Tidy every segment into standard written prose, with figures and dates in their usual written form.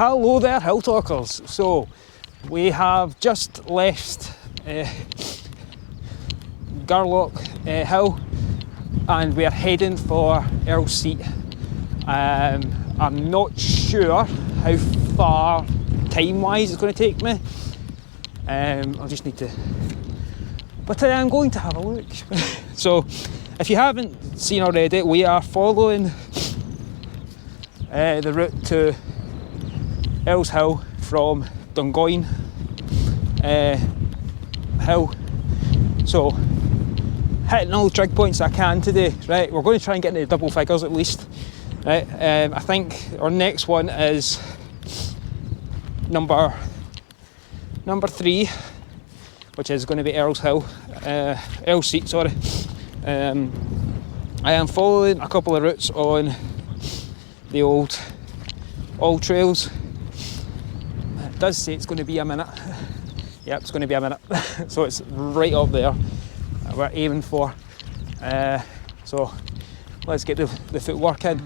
Hello there, hill talkers. So we have just left Garlock Hill and we're heading for Earl's Seat. I'm not sure how far time-wise it's going to take me. I'll just need to, but I am going to have a look. So if you haven't seen already, we are following the route to Earl's Hill from Dumgoyne Hill. So hitting all the trig points I can today. Right, we're going to try and get into double figures at least. Right, I think our next one is number 3, which is going to be Earl's Hill, Earl's Seat, sorry. I am following a couple of routes on the old trails. It does say it's going to be a minute. Yep, it's going to be a minute. So it's right up there we're aiming for. So let's get the footwork in.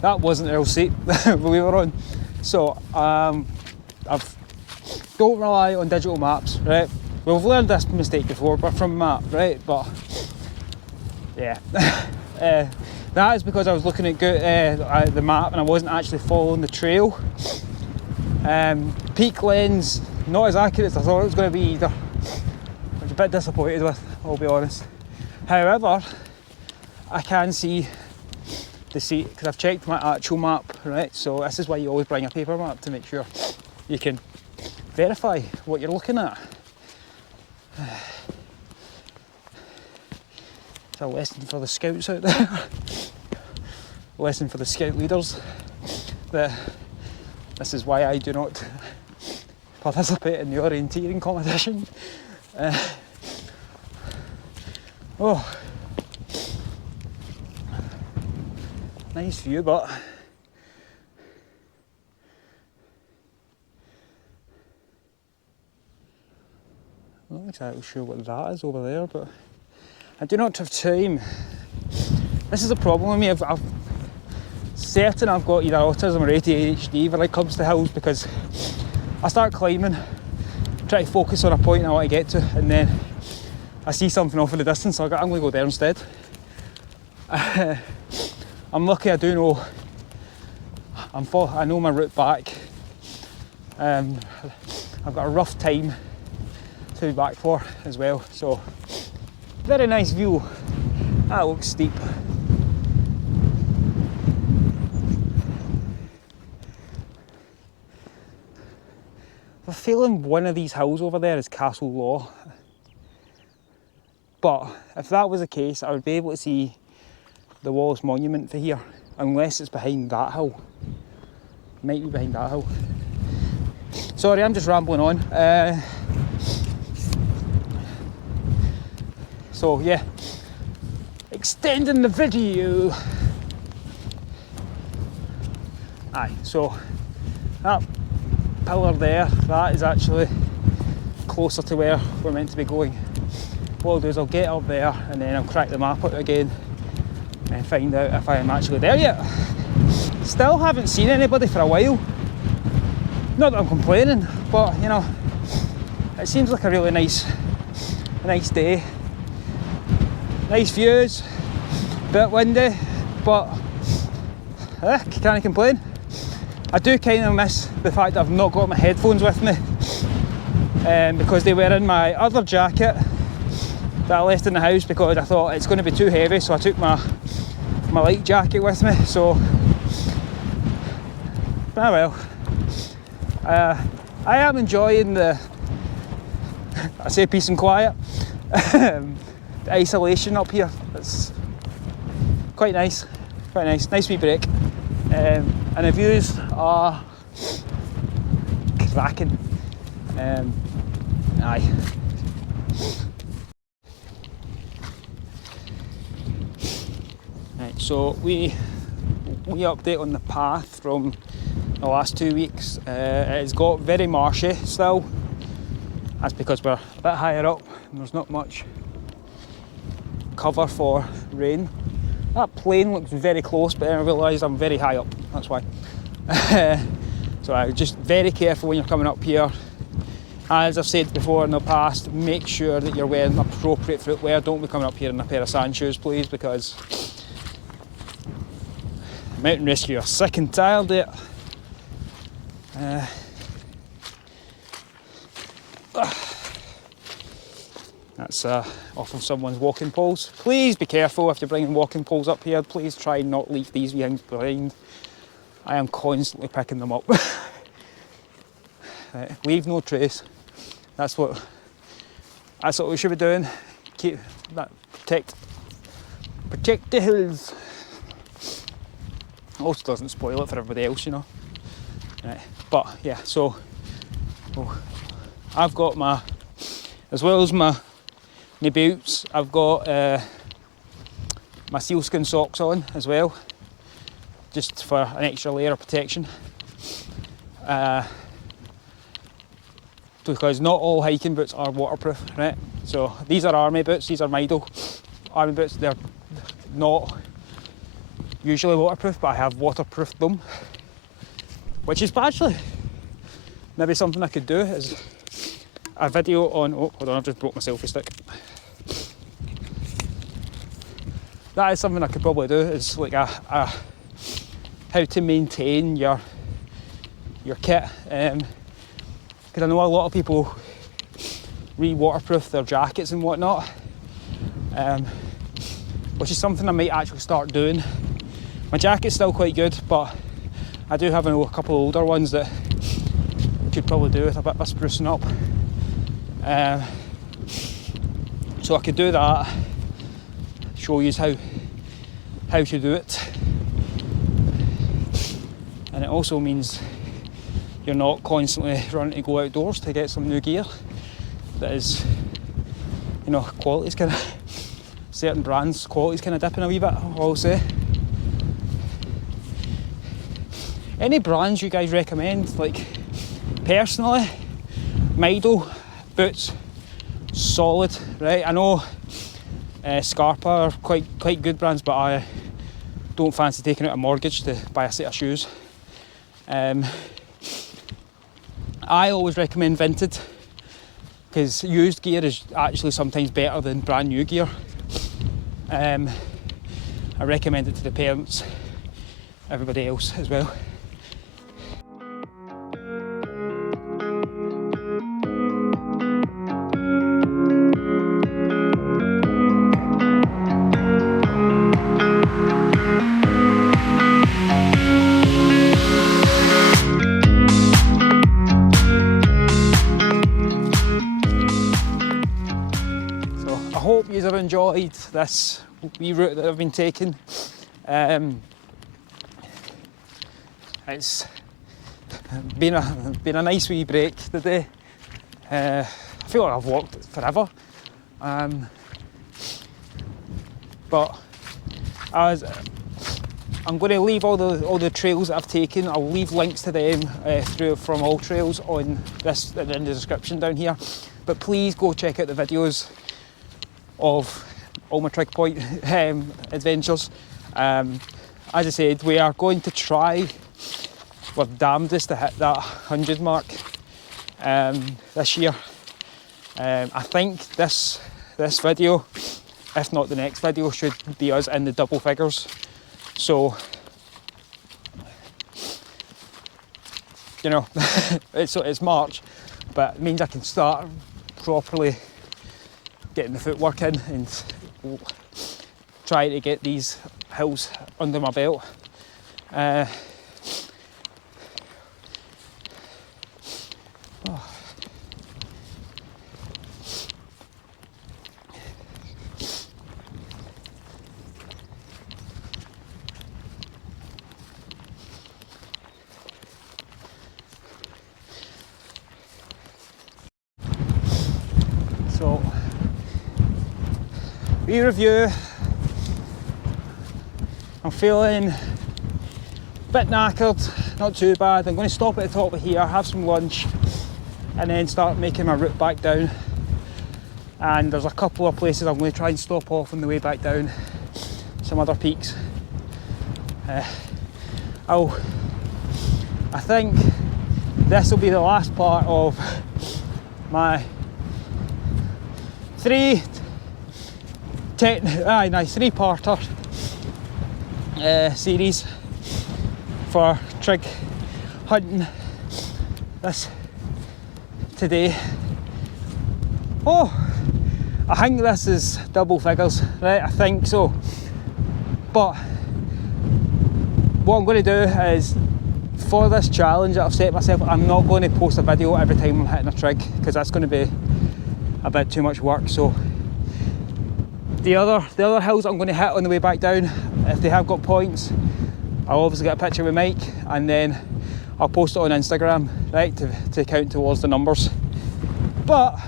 That wasn't Earl's Seat we were on. So I don't rely on digital maps, right? We've learned this mistake before, but from map, right? But yeah, that is because I was looking at the map and I wasn't actually following the trail. Peak lens, not as accurate as I thought it was going to be either. I was a bit disappointed with, I'll be honest. However, I can see the seat because I've checked my actual map, right? So this is why you always bring a paper map, to make sure you can verify what you're looking at. It's a lesson for the scouts out there. Lesson for the scout leaders that this is why I do not participate in the orienteering competition. Oh, nice view, but I'm not exactly sure what that is over there, but I do not have time. This is a problem with me. I've certain I've got either autism or ADHD when it comes to hills, because I start climbing, try to focus on a point I want to get to, and then I see something off in the distance, so I'm going to go there instead. I'm lucky I do know, I know my route back. I've got a rough time to be back for as well, so very nice view. That looks steep. I have a feeling one of these hills over there is Castle Law, but if that was the case, I would be able to see the Wallace Monument for here, unless it's behind that hill. Might be behind that hill. Sorry, I'm just rambling on. So yeah, extending the video. Aye, so that pillar there, that is actually closer to where we're meant to be going. What I'll do is I'll get up there and then I'll crack the map out again and find out if I am actually there yet. Still haven't seen anybody for a while. Not that I'm complaining, but you know, it seems like a really nice day. Nice views, bit windy, but can't complain. I do kind of miss the fact that I've not got my headphones with me, because they were in my other jacket that I left in the house because I thought it's going to be too heavy, so I took my light jacket with me. So, well, I am enjoying the, I say peace and quiet, the isolation up here. It's quite nice, nice wee break, and the views are cracking. Aye. Right, so we update on the path from the last 2 weeks. It has got very marshy still. That's because we're a bit higher up and there's not much cover for rain. That plane looks very close, but then I realised I'm very high up, that's why. So I'm just very careful when you're coming up here. As I've said before in the past, make sure that you're wearing appropriate footwear. Don't be coming up here in a pair of sand shoes, please, because mountain rescue are sick and tired of it. That's off of someone's walking poles. Please be careful if you're bringing walking poles up here. Please try and not leave these things behind. I am constantly picking them up. Right, leave no trace. That's what we should be doing. Keep that, protect the hills. Also doesn't spoil it for everybody else, you know. Right, but yeah, so I've got my, as well as my boots, I've got my sealskin socks on as well, just for an extra layer of protection. Because not all hiking boots are waterproof, right? So these are army boots, these are Midel army boots. They're not usually waterproof, but I have waterproofed them, which is actually maybe something I could do is a video on, oh hold on, I've just broke my selfie stick. That is something I could probably do, is like a how to maintain your kit. Because I know a lot of people re-waterproof their jackets and whatnot, which is something I might actually start doing. My jacket's still quite good, but I do have a couple of older ones that could probably do with a bit of sprucing up. So I could do that, show you how to do it. And it also means you're not constantly running to go outdoors to get some new gear that is, you know, quality's kind of, certain brands, quality's kind of dipping a wee bit, I'll say. Any brands you guys recommend? Like, personally, Midel boots, solid, right? I know Scarpa are quite good brands, but I don't fancy taking out a mortgage to buy a set of shoes. I always recommend Vinted, because used gear is actually sometimes better than brand new gear. I recommend it to the parents, everybody else as well. I hope you have enjoyed this wee route that I've been taking. It's been a nice wee break today. I feel like I've walked forever, but I'm going to leave all the trails that I've taken. I'll leave links to them from all trails on this in the description down here. But please go check out the videos of all my trig point adventures. As I said, we are going to try, we've damnedest to hit that 100 mark this year. I think this video if not the next video, should be us in the double figures. So, you know, it's March, but it means I can start properly getting the footwork in and trying to get these hills under my belt. So, re-review. I'm feeling a bit knackered, not too bad. I'm going to stop at the top of here, have some lunch, and then start making my route back down. And there's a couple of places I'm going to try and stop off on the way back down, some other peaks. I think this will be the last part of my three-parter series for trig hunting this today. Oh, I think this is double figures, right? I think so. But what I'm going to do is, for this challenge that I've set myself, I'm not going to post a video every time I'm hitting a trig, because that's going to be a bit too much work. So the other hills I'm going to hit on the way back down, if they have got points, I'll obviously get a picture with Mike, and then I'll post it on Instagram, right, to count towards the numbers. But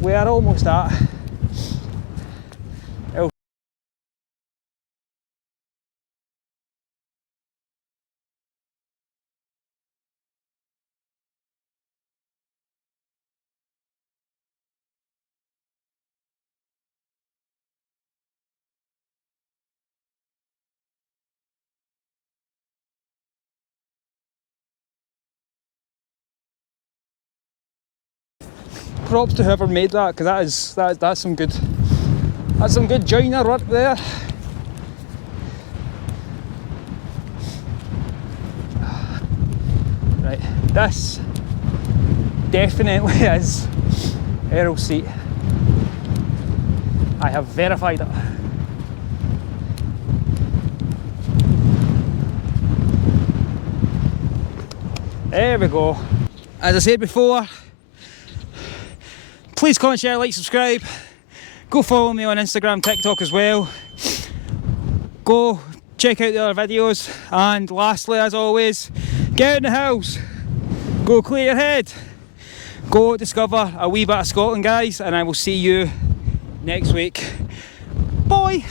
we are almost at Earl. Props to whoever made that, because that's some good joiner work there. Right, this definitely is Earl's seat. I have verified it. There we go. As I said before, please comment, share, like, subscribe. Go follow me on Instagram, TikTok as well. Go check out the other videos. And lastly, as always, get out in the hills. Go clear your head. Go discover a wee bit of Scotland, guys. And I will see you next week. Bye.